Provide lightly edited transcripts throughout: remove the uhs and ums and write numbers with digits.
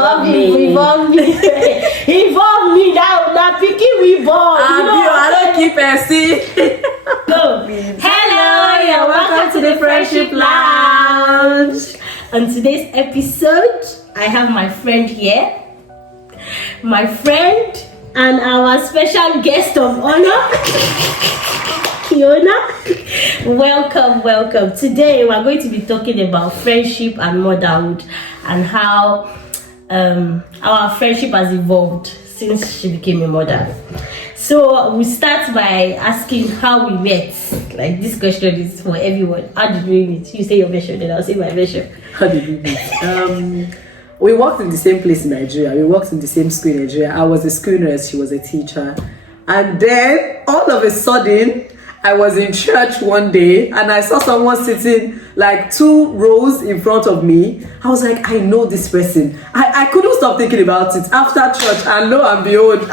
Involve me now picking we born. I don't keep see. Go. Hello, you're welcome to the Friendship Lounge. On today's episode, I have my friend here. My friend and our special guest of honor, Kiona. Welcome. Today we're going to be talking about friendship and motherhood and how our friendship has evolved since she became a mother. So we start by asking how we met. Like, this question is for everyone. How did we meet? You say your version, then I'll say my version. How did we meet? We worked in the same place in Nigeria. We worked in the same school in Nigeria. I was a school nurse, she was a teacher. And then, all of a sudden, I was in church one day and I saw someone sitting like 2 rows in front of me. I was like, I know this person. I couldn't stop thinking about it after church, and lo and behold,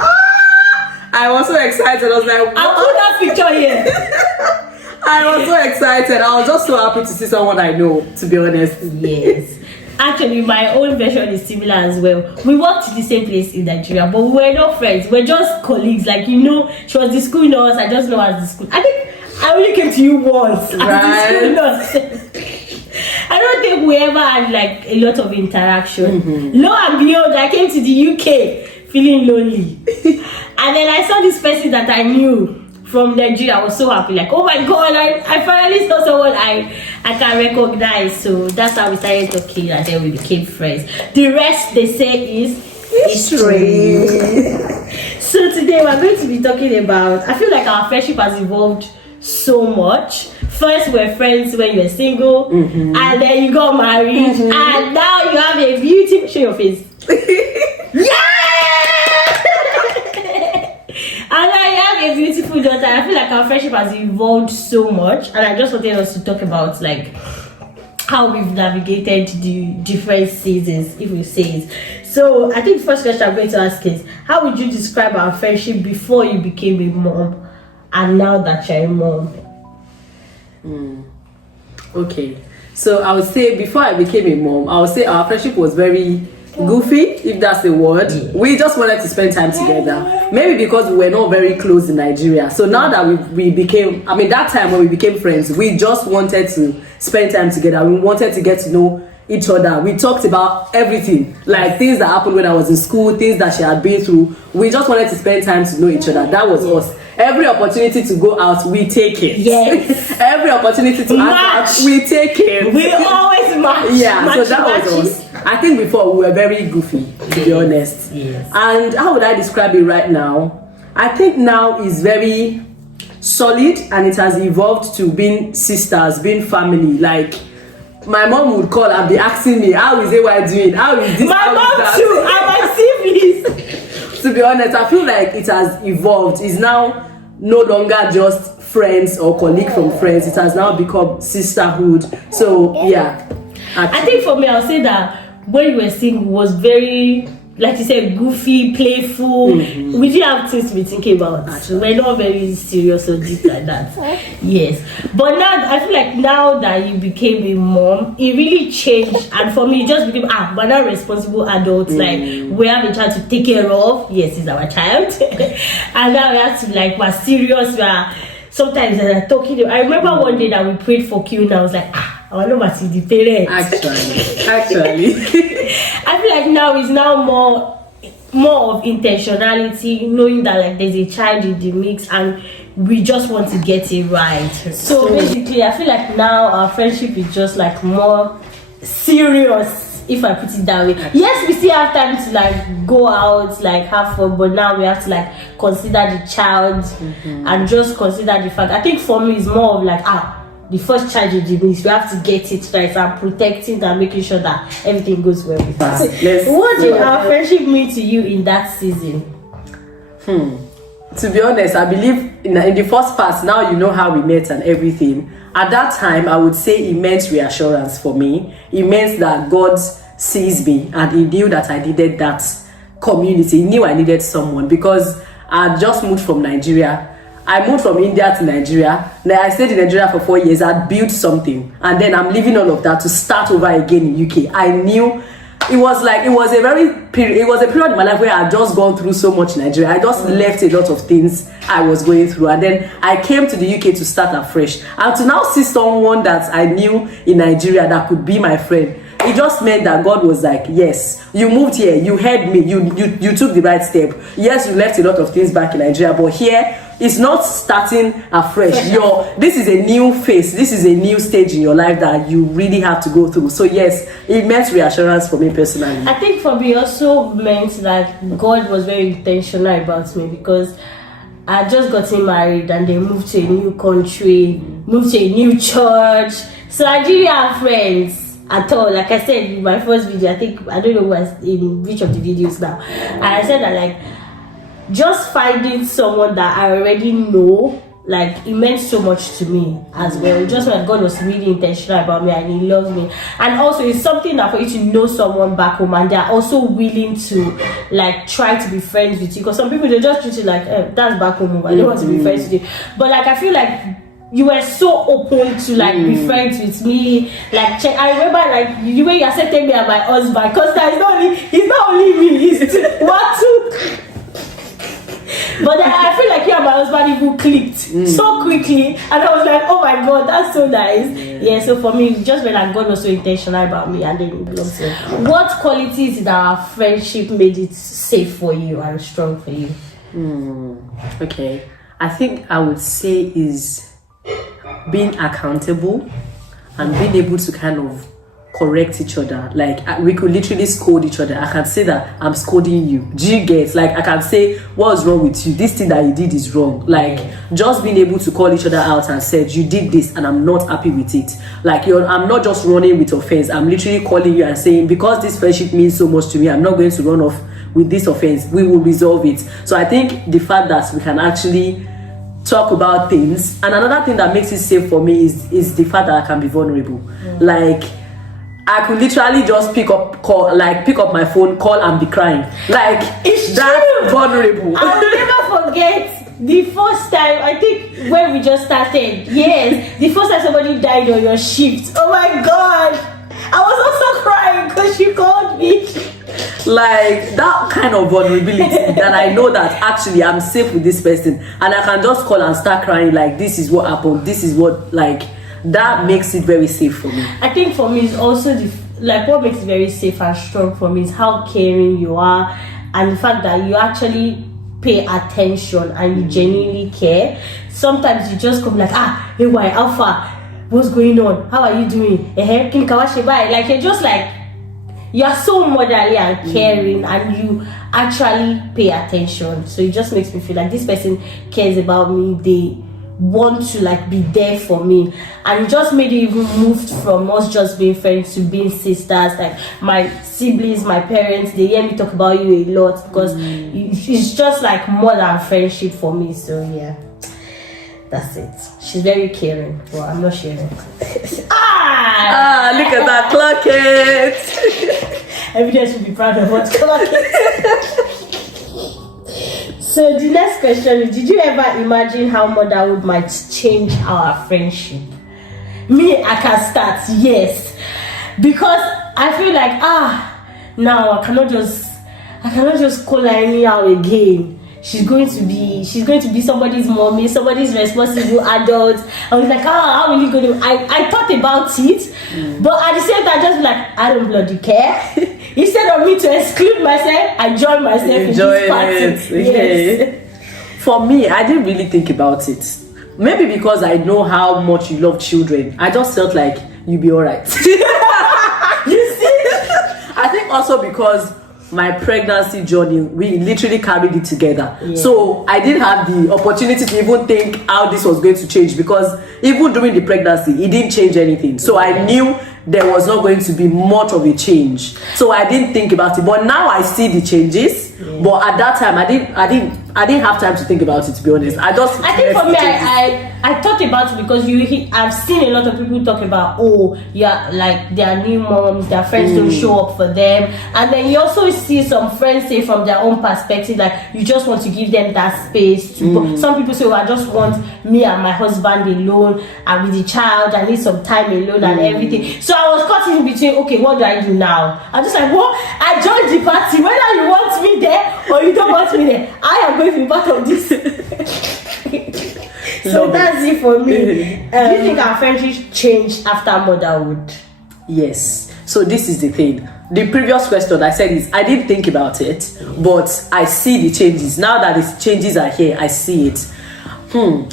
I was so excited. I was like, I'll put that picture here. I was so excited. I was just so happy to see someone I know, to be honest. Yes. Actually, my own version is similar as well. We worked in the same place in Nigeria, but we were not friends. We were just colleagues. Like, she was the school nurse. I just know her as the school. I think I only came to you once as the school nurse. I don't think we ever had like a lot of interaction. Mm-hmm. Lo and behold, I came to the UK feeling lonely. And then I saw this person that I knew from Nigeria. I was so happy, like, oh my god, I finally saw someone I can recognize. So that's how we started talking, and then we became friends. The rest, they say, is history. So today we're going to be talking about, I feel like our friendship has evolved so much. First, we're friends when you were single, mm-hmm. and then you got married, mm-hmm. and now you have a beautiful, show your face. Yeah! And I have a beautiful daughter. I feel like our friendship has evolved so much, and I just wanted us to talk about like how we've navigated the different seasons, if we say it. So I think the first question I'm going to ask is, how would you describe our friendship before you became a mom and now that you're a mom? Okay, so I would say before I became a mom, I would say our friendship was very goofy, if that's the word. We just wanted to spend time together. Maybe because we were not very close in Nigeria. So now that we became, that time when we became friends, we just wanted to spend time together. We wanted to get to know each other. We talked about everything, like things that happened when I was in school, things that she had been through. We just wanted to spend time to know each other. That was us. Every opportunity to go out, we take it. Yes. Every opportunity to act out, we take it. We always match. Yeah, so that was us. I think before we were very goofy, to be honest. Yes. And how would I describe it right now? I think now is very solid, and it has evolved to being sisters, being family. Like, my mom would call and be asking me, how is AY doing? How is this? My mom too, and my siblings. To be honest, I feel like it has evolved. It's now no longer just friends or colleague from friends. It has now become sisterhood. So yeah. I think for me, I'll say that when you were single was very, like you said, goofy, playful. Mm-hmm. We didn't have things to be thinking about. We're not very serious or deep like that. Yes. But now, I feel like now that you became a mom, it really changed. And for me, it just became, we're not responsible adults. Like, we have a child to take care of. Yes, it's our child. And now we have to, like, we're serious. Sometimes they're talking. I remember one day that we prayed for Q, and I was like, I don't know what the parents. Actually. I feel like now it's now more of intentionality, knowing that like there's a child in the mix and we just want to get it right. So basically, I feel like now our friendship is just like more serious, if I put it that way. Yes, we still have time to like go out, like have fun, but now we have to like consider the child and just consider the fact. I think for me, it's more of like the first child you do is we have to get it right and protecting and making sure that everything goes well with us. What did our friendship mean to you in that season? To be honest, I believe in the first part, now you know how we met and everything. At that time, I would say it meant reassurance for me. It meant that God sees me and He knew that I needed that community. He knew I needed someone because I had just moved from Nigeria. I moved from India to Nigeria. Then I stayed in Nigeria for 4 years. I built something. And then I'm leaving all of that to start over again in UK. I knew it was a period in my life where I had just gone through so much in Nigeria. I just left a lot of things I was going through, and then I came to the UK to start afresh, and to now see someone that I knew in Nigeria that could be my friend. It just meant that God was like, yes, you moved here, you heard me, you took the right step. Yes, you left a lot of things back in Nigeria, but here it's not starting afresh. This is a new phase, this is a new stage in your life that you really have to go through. So yes, it meant reassurance for me personally. I think for me also meant that God was very intentional about me, because I just gotten married and then moved to a new country, moved to a new church. So I didn't have friends at all. Like I said in my first video, I don't know in which of the videos now, and I said that like just finding someone that I already know, like it meant so much to me as well. Just when God was really intentional about me and He loves me, and also it's something that for you to know someone back home and they're also willing to like try to be friends with you, because some people they just treat you like that's back home, I don't want to be friends with you. But like I feel like you were so open to like be friends with me. Like I remember like the way you accepted me and my husband, because he's not only me, he's one too. But then I feel like you and my husband even clicked so quickly, and I was like, oh my God, that's so nice. Yeah, so for me, just when like God was so intentional about me, and then He loves me. What qualities in our friendship made it safe for you and strong for you? Okay, I think I would say is being accountable and being able to kind of correct each other. Like we could literally scold each other. I can say that I'm scolding you. Do you get? Like I can say, what's wrong with you? This thing that you did is wrong. Like just being able to call each other out and said, you did this and I'm not happy with it. Like I'm not just running with offense. I'm literally calling you and saying, because this friendship means so much to me, I'm not going to run off with this offense. We will resolve it. So I think the fact that we can actually talk about things, and another thing that makes it safe for me is the fact that I can be vulnerable. Like I could literally just pick up my phone, call and be crying. Like it's that's true. Vulnerable. I'll never forget the first time, I think when we just started. Yes, the first time somebody died on your shift. Oh my God, I was also crying because you called me. Like that kind of vulnerability that I know that actually I'm safe with this person, and I can just call and start crying like this is what happened, this is what, like that makes it very safe for me. I think for me it's also what makes it very safe and strong for me is how caring you are, and the fact that you actually pay attention and you genuinely care. Sometimes you just come like, hey, why, how far, what's going on, how are you doing, like you're just like, you're so motherly and caring, and you actually pay attention. So it just makes me feel like this person cares about me, they want to like be there for me, and it just made it even moved from us just being friends to being sisters. Like my siblings, my parents, they hear me talk about you a lot, because it's just like more than friendship for me. So yeah, that's it. She's very caring. Well, I'm not sharing. Look at that, clock it. Evidence will be proud of what clock it. So the next question is, did you ever imagine how motherhood might change our friendship? Me, I can start, yes. Because I feel like, now I cannot just call her anyhow again. She's going to be somebody's mommy, somebody's responsible adult. I was like, how are you going to? I thought about it, but at the same time, I just be like, I don't bloody care. Instead of me to exclude myself, I join myself in this party. Okay. Yes. For me, I didn't really think about it. Maybe because I know how much you love children. I just felt like you'd be alright. You see? I think also because my pregnancy journey, we literally carried it together. Yeah. So I didn't have the opportunity to even think how this was going to change, because even during the pregnancy, it didn't change anything. So I knew there was not going to be much of a change. So I didn't think about it. But now I see the changes. Yeah. But at that time, I didn't have time to think about it, to be honest. I think for me, I thought about it because I've seen a lot of people talk about, like their new moms, their friends don't show up for them, and then you also see some friends say from their own perspective, like you just want to give them that space. Some people say, I just want me and my husband alone, and with the child, I need some time alone and everything. So I was caught in between. Okay, what do I do now? I'm just like, well, I joined the party. Whether you want me there or you don't want me there, I am going to be part of this. So that's it for me. Do you think our friendship changed after motherhood? Yes. So this is the thing. The previous question I said is I didn't think about it, but I see the changes. Now that the changes are here, I see it.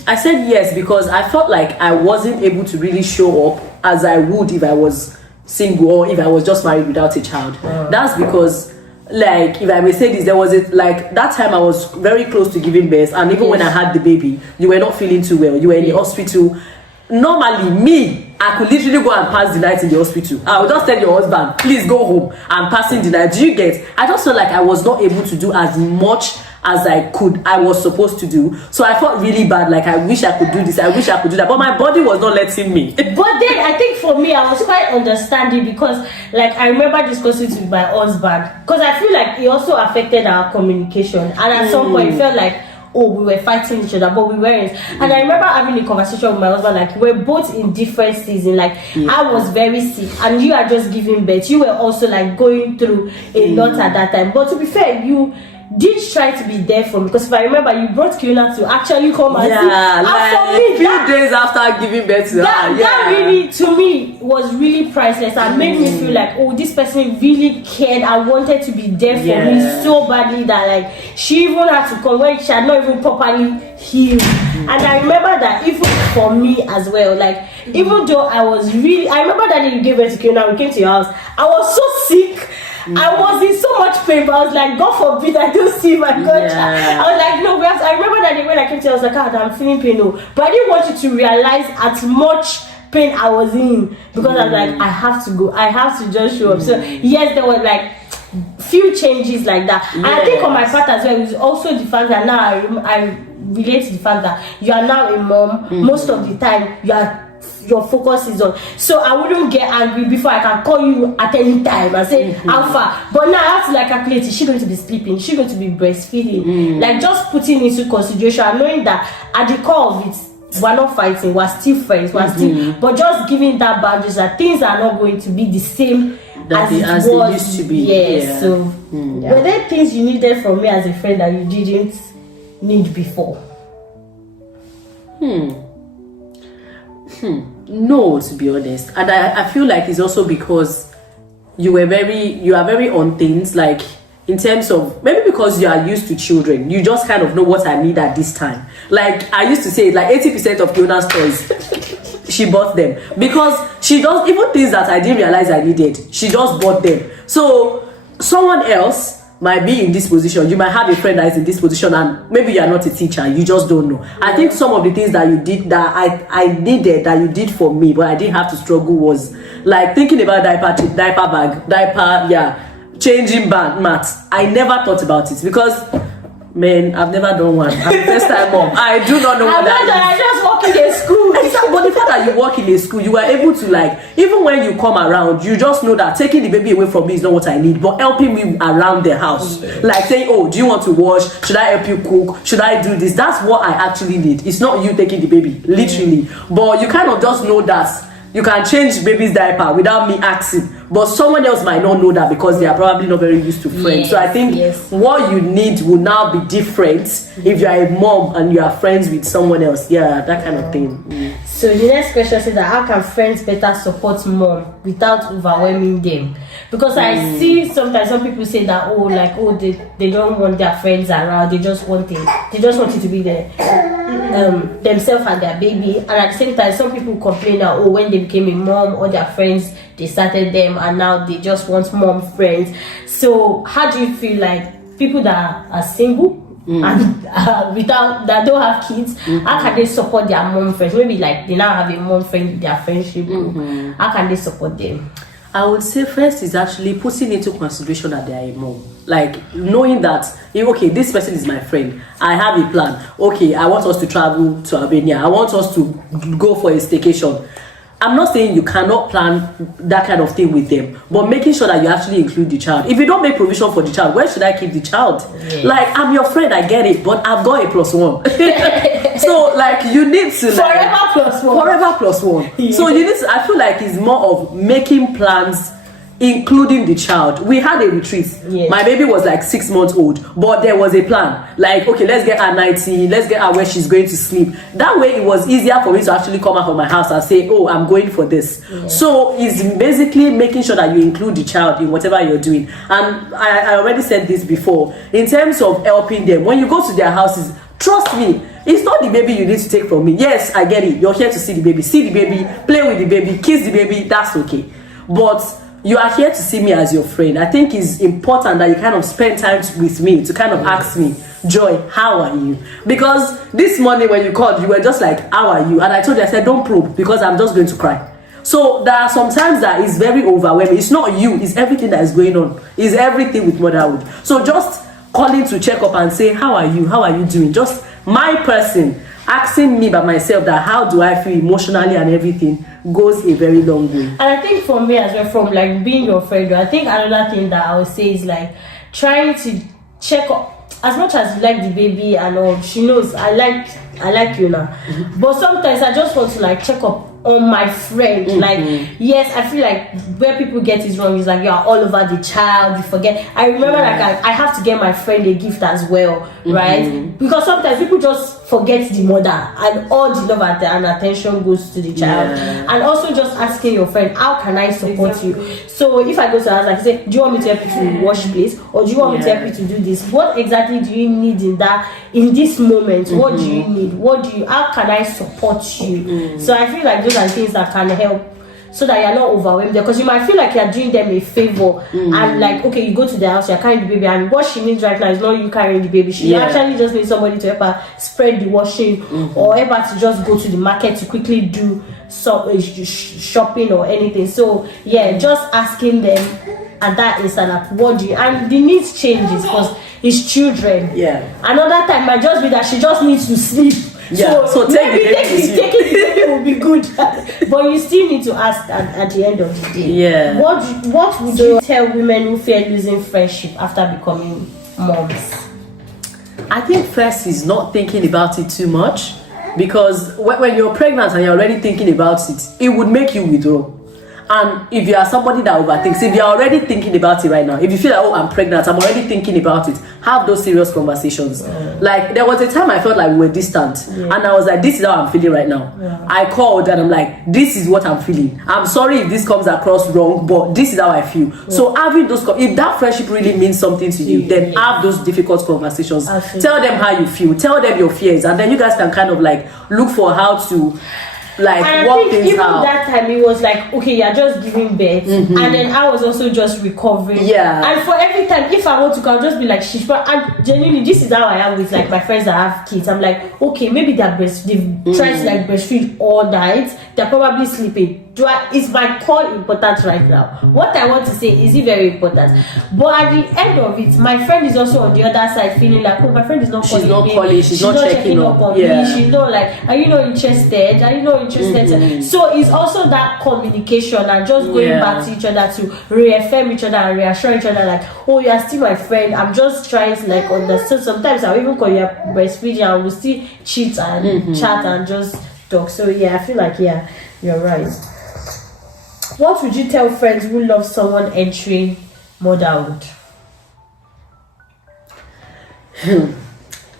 I said yes because I felt like I wasn't able to really show up as I would if I was single or if I was just married without a child. That's because, like, if I may say this, there was like that time I was very close to giving birth, and even when I had the baby, you were not feeling too well. You were in the hospital. Normally, me, I could literally go and pass the night in the hospital. I would just tell your husband, please go home. I'm passing the night. Do you get? I just felt like I was not able to do as much as I was supposed to do. So I felt really bad, like I wish I could do this, I wish I could do that, but my body was not letting me. But then I think for me, I was quite understanding because, like, I remember discussing with my husband because I feel like it also affected our communication, and at some point it felt like, we were fighting each other, but we weren't. And I remember having a conversation with my husband, like, we're both in different seasons. Like, I was very sick, and you are just giving birth. You were also, like, going through a lot at that time. But to be fair, you did try to be there for me, because if I remember, you brought Kiona to actually come and see. Like for me, a few days after giving birth to her. That really, to me, was really priceless and made me feel like, this person really cared. I wanted to be there for me so badly that, like, she even had to come when she had not even properly healed. And I remember that even for me as well, like, even though I remember that you gave birth to Kiona, we came to your house, I was so sick. I was in so much pain, but I was like, God forbid I don't see my godchild. I was like, no, I remember that when I came to you, I was like, I'm feeling pain, but I didn't want you to realize as much pain I was in, because I was like, I have to go, I have to just show up. So yes, there were like few changes like that. And I think on my part as well, it was also the fact that now I relate to the fact that you are now a mom. Most of the time your focus is on, so I wouldn't get angry before I can call you at any time and say how far. But now I have to like calculate, is she going to be sleeping, is she going to be breastfeeding, like just putting into consideration and knowing that at the core of it, we're not fighting, we're still friends, we're still, but just giving that boundaries that things are not going to be the same as they used to be. So were there things you needed from me as a friend that you didn't need before? No, to be honest. And I feel like it's also because you are very on things, like in terms of, maybe because you are used to children, you just kind of know what I need at this time. Like I used to say, like 80% of Fiona's toys she bought them, because she does even things that I didn't realize I needed, she just bought them. So someone else might be in this position. You might have a friend that is in this position, and maybe you are not a teacher, you just don't know. I think some of the things that you did that I needed, that you did for me, but I didn't have to struggle, was like thinking about changing mats. I never thought about it because, man, I've never done one. I'm the first time mom. I do not know what that is. I just work in a school. But the fact that you work in a school, you were able to, like, even when you come around, you just know that taking the baby away from me is not what I need, but helping me around the house. Like saying, do you want to wash? Should I help you cook? Should I do this? That's what I actually need. It's not you taking the baby, literally. But you kind of just know that you can change baby's diaper without me asking, but someone else might not know that because they are probably not very used to friends. So I think what you need will now be different if you are a mom and you are friends with someone else. That kind of thing. So the next question says that how can friends better support mom without overwhelming them? Because I see sometimes some people say that they don't want their friends around, they just want it to be there. Themselves and their baby, and at the same time some people complain that when they became a mom, all their friends, they started them and now they just want mom friends. So how do you feel like people that are single and that don't have kids, how can they support their mom friends? Maybe like they now have a mom friend with their friendship group. How can they support them? I would say first is actually putting into consideration that they are a mom. Like knowing that, okay, this person is my friend. I have a plan. Okay, I want us to travel to Albania. I want us to go for a staycation. I'm not saying you cannot plan that kind of thing with them, but making sure that you actually include the child. If you don't make provision for the child, where should I keep the child? Yes. Like, I'm your friend, I get it, but I've got a +1. So, like, you need to forever +1. Forever +1. Yeah. So you need to. I feel like it's more of making plans, including the child. We had a retreat. Yes. My baby was like 6 months old, but there was a plan. Like, okay, let's get her 90, let's get her where she's going to sleep. That way it was easier for me to actually come out of my house and say, oh, I'm going for this. Yeah. So it's basically making sure that you include the child in whatever you're doing. And I already said this before, in terms of helping them, when you go to their houses, trust me, it's not the baby you need to take from me. Yes, I get it. You're here to see the baby, play with the baby, kiss the baby, that's okay. But you are here to see me as your friend. I think it's important that you kind of spend time with me to kind of ask me, Joy, how are you? Because this morning when you called, you were just like, how are you? And I told you, I said, don't probe, because I'm just going to cry. So there are some times that it's very overwhelming. It's not you, it's everything that is going on. It's everything with motherhood. So just calling to check up and say, how are you? How are you doing? Just my person asking me by myself that how do I feel emotionally and everything goes a very long way. And I think for me as well, from like being your friend, I think another thing that I would say is like trying to check up. As much as you like the baby and all, she knows I like you now. Mm-hmm. But sometimes I just want to like check up on my friend. Mm-hmm. Like, yes, I feel like where people get it wrong is like, you're all over the child, you forget. I remember like I have to get my friend a gift as well, mm-hmm. right? Because sometimes people just forget the mother and all the love and attention goes to the child. Yeah. And also just asking your friend, how can I support you? So if I go to her house, like say, do you want me to help you to wash plates, or do you want me to help you to do this? What exactly do you need in this moment? Mm-hmm. What do you need? How can I support you? Mm-hmm. So I feel like those are things that can help, so that you're not overwhelmed, because you might feel like you're doing them a favor. And like, okay, you go to the house, you're carrying the baby, and what she needs right now is not you carrying the baby. She actually just needs somebody to help her spread the washing, or help her to just go to the market to quickly do some shopping or anything. So yeah, just asking them at that instant, like, what do you, and the needs changes because it's children. Yeah, another time might just be that she just needs to sleep. Yeah, so taking it will be good, but you still need to ask at the end of the day. Yeah. What would you tell women who fear losing friendship after becoming moms? I think first is not thinking about it too much, because when you're pregnant and you're already thinking about it, it would make you withdraw. And if you are somebody that overthinks, if you're already thinking about it right now, if you feel like, oh, I'm pregnant, I'm already thinking about it, have those serious conversations. Like, there was a time I felt like we were distant, and I was like, this is how I'm feeling right now. I called and I'm like, this is what I'm feeling. I'm sorry if this comes across wrong, but this is how I feel. So having those, if that friendship really means something to you, then have those difficult conversations. Tell them how you feel, tell them your fears, and then you guys can kind of like look for how to like work things even out. That time it was like, okay, you're just giving birth, and then I was also just recovering. And for every time, if I want to go, I'll just be like, she's, and genuinely, this is how I am with like my friends that have kids. I'm like, okay, maybe they've tried to like breastfeed all night, they're probably sleeping. Is my call important right now? What I want to say, is it very important? But at the end of it, my friend is also on the other side feeling like, oh, my friend is not calling. She's not checking up on me. She's not like, are you not interested? Are you not interested? So it's also that communication and just going back to each other to reaffirm each other and reassure each other like, oh, you are still my friend. I'm just trying to like understand. Sometimes I'll even call you breastfeeding and we'll still cheat and chat and just talk. So yeah, I feel like you're right. What would you tell friends who love someone entering motherhood?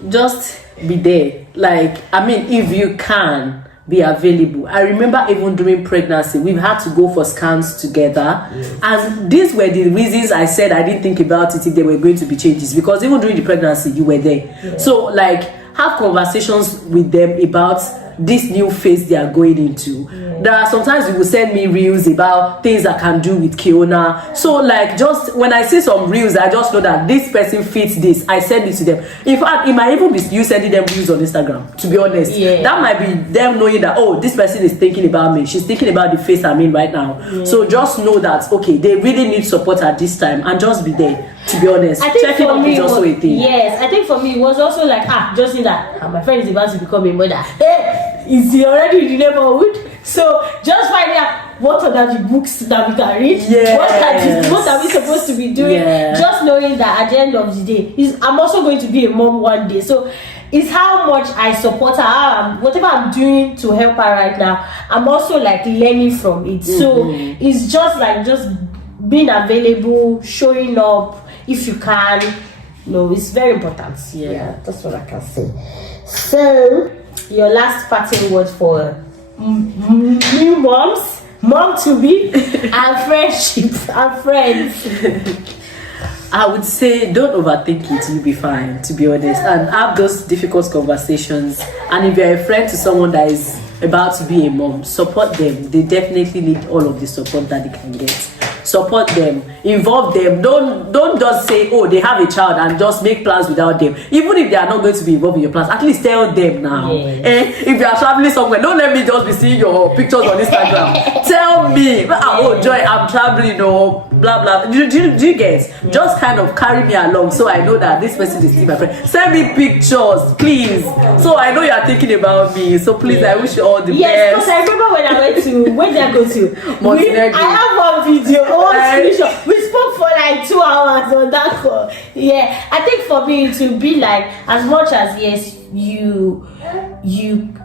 Just be there. Like, I mean, if you can be available. I remember even during pregnancy, we've had to go for scans together. And these were the reasons I said I didn't think about it if there were going to be changes, because even during the pregnancy, you were there. So like, have conversations with them about this new phase they are going into. There are sometimes you will send me reels about things I can do with Kiona. So like, just when I see some reels, I just know that this person fits this. I send it to them. In fact, it might even be you sending them reels on Instagram, to be honest. That might be them knowing that, oh, this person is thinking about me. She's thinking about the face I'm in right now. So just know that, okay, they really need support at this time, and just be there. To be honest, I think checking up is also a thing. Yes, I think for me it was also like, just in that my friend is about to become a mother. Hey, is he already in the neighborhood? So just finding out what are the books that we can read. What are we supposed to be doing? Just knowing that at the end of the day, I'm also going to be a mom one day. So it's how much I support her. Whatever I'm doing to help her right now, I'm also like learning from it. So it's just like being available, showing up if you can. It's very important. That's what I can say. So your last parting word for new moms, mom to be, and friendships and friends. I would say don't overthink it, you'll be fine, to be honest, and have those difficult conversations. And if you're a friend to someone that is about to be a mom, support them. They definitely need all of the support that they can get. Support them, involve them. Don't just say, oh, they have a child, and just make plans without them. Even if they are not going to be involved in your plans, at least tell them now. If you are traveling somewhere, don't let me just be seeing your pictures on Instagram. Tell me, oh Joy, I'm traveling, or blah blah. Do you get? Just kind of carry me along, so I know that this person is still my friend. Send me pictures, please, so I know you are thinking about me. So please, I wish you all the best. Yes, because I remember when where did I go to? Montenegro. I have one video. We spoke for like 2 hours on that call. I think for me to be like, as much as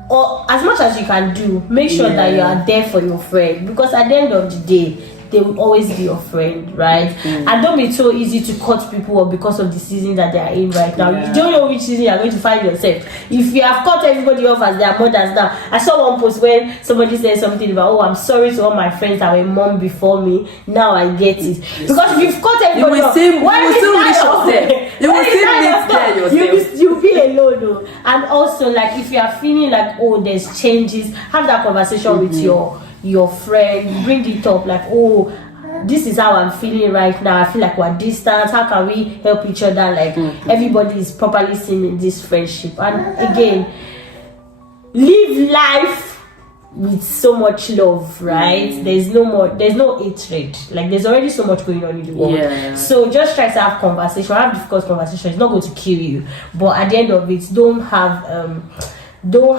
or as much as you can do, make sure that you are there for your friend, because at the end of the day, they will always be your friend, right? And don't be so easy to cut people off because of the season that they are in right now. You don't know which season you are going to find yourself. If you have cut everybody off as their mothers now, I saw one post when somebody said something about, oh, I'm sorry to all my friends that were mom before me. Now I get it. Because if you've cut everybody off, you will still meet yourself. You'll be alone, though. And also, like, if you are feeling like, oh, there's changes, have that conversation with your friend, bring it up, like, oh, this is how I'm feeling right now. I feel like we're distant. How can we help each other? Like, everybody is properly seen in this friendship. And again, live life with so much love, right? There's no hatred. Like, there's already so much going on in the world. So just try to have conversation. Have difficult conversation. It's not going to kill you, but at the end of it, don't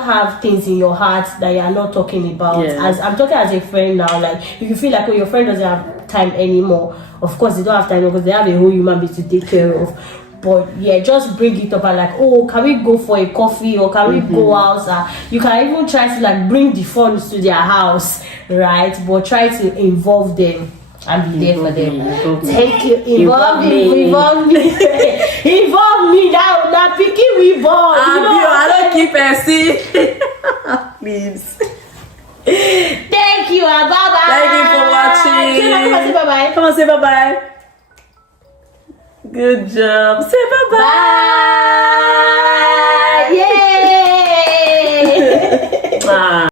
have things in your heart that you are not talking about. As I'm talking as a friend now, like, if you feel like, oh, your friend doesn't have time anymore, of course they don't have time because they have a whole human being to take care of. But just bring it up and like, oh, can we go for a coffee, or can we go out? You can even try to like bring the funds to their house, right? But try to involve them and be there for them. Thank you. Involve me. Involve me now. Picking we born. I don't keep a please. Thank you. Bye bye. Thank you for watching. Come on, say bye bye. Come on, say bye bye. Good job. Say bye bye. Bye. Yay.